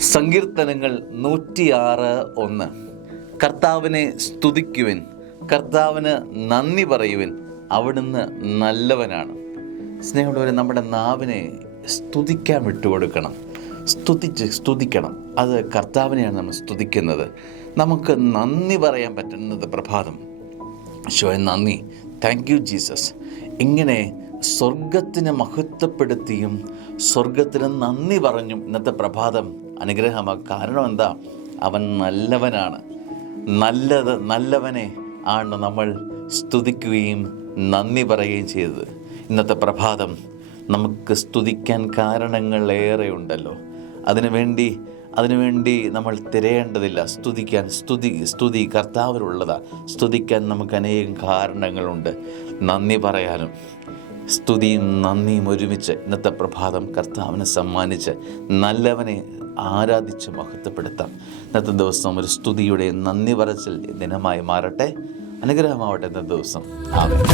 സങ്കീർത്തനങ്ങൾ 106:1. കർത്താവിനെ സ്തുതിക്കുവിൻ, കർത്താവിന് നന്ദി പറയുവിൻ, അവിടുന്ന് നല്ലവനാണ്. സ്നേഹമുള്ളവരെ, നമ്മുടെ നാവിനെ സ്തുതിക്കാൻ വിട്ടുകൊടുക്കണം. സ്തുതിക്കണം. അത് കർത്താവിനെയാണ് നമ്മൾ സ്തുതിക്കുന്നത്. നമുക്ക് നന്ദി പറയാൻ പറ്റുന്നത് പ്രഭാതം. ഈശോയെ നന്ദി, താങ്ക് യു ജീസസ്. ഇങ്ങനെ സ്വർഗത്തിനെ മഹത്വപ്പെടുത്തിയും സ്വർഗത്തിന് നന്ദി പറഞ്ഞും ഇന്നത്തെ പ്രഭാതം അനുഗ്രഹമാകും. കാരണം എന്താ? അവൻ നല്ലവനാണ്. നല്ലവനെ ആണ് നമ്മൾ സ്തുതിക്കുകയും നന്ദി പറയുകയും ചെയ്തത്. ഇന്നത്തെ പ്രഭാതം നമുക്ക് സ്തുതിക്കാൻ കാരണങ്ങൾ ഏറെ ഉണ്ടല്ലോ. അതിനുവേണ്ടി നമ്മൾ തിരയേണ്ടതില്ല. സ്തുതി കർത്താവിനുള്ളതാണ്. സ്തുതിക്കാൻ നമുക്ക് അനേകം കാരണങ്ങളുണ്ട്. നന്ദി പറയാനും സ്തുതിയും നന്ദിയും ഒരുമിച്ച് ഇന്നത്തെ പ്രഭാതം കർത്താവിനെ സമ്മാനിച്ച് നല്ലവനെ ആരാധിച്ച് മഹത്വപ്പെടുത്താം. ഇന്നത്തെ ദിവസം ഒരു സ്തുതിയുടെ നന്ദി പറച്ചിൽ ദിനമായി മാറട്ടെ. അനുഗ്രഹമാവട്ടെ ഇന്നത്തെ ദിവസം. ആമേൻ.